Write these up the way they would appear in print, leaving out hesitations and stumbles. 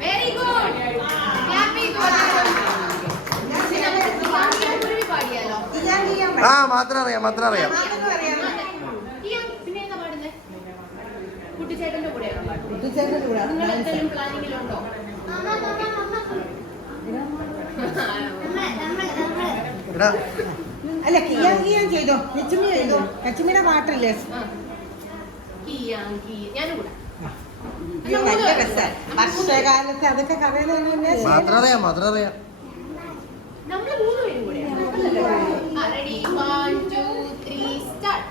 Very good ആ മാത്രം അറിയാം കുട്ടിച്ചേട്ടന്റെ കൂടെയാണോ നിങ്ങൾ എന്തെങ്കിലും പ്ലാനിങ്ങിലുണ്ടോ? അല്ല കിയാൻ ചെയ്തോ, ലക്ഷ്മി ചെയ്തോ, ലക്ഷ്മിയുടെ പാട്ടില്ലേ ഞാനും കൂടെ വർഷകാലത്ത് അതൊക്കെ കഥയിൽ മാത്രം അറിയാം നമ്മള് മൂന്നുപേരും കൂടെയാണ്. Ready 1 2 3 start.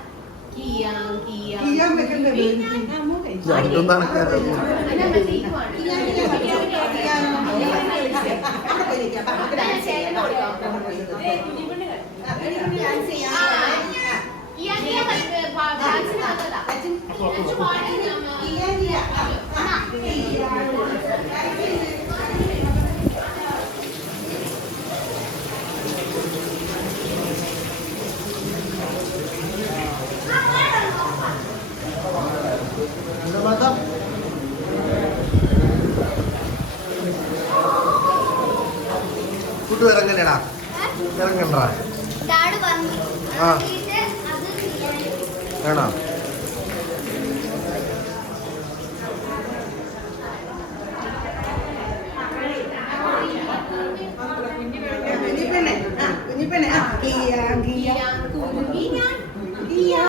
കൂട്ടു ഇറങ്ങണ്ടടാ ഇറങ്ങണ്ടാ ഡാഡ് പറഞ്ഞു ആ വേണോ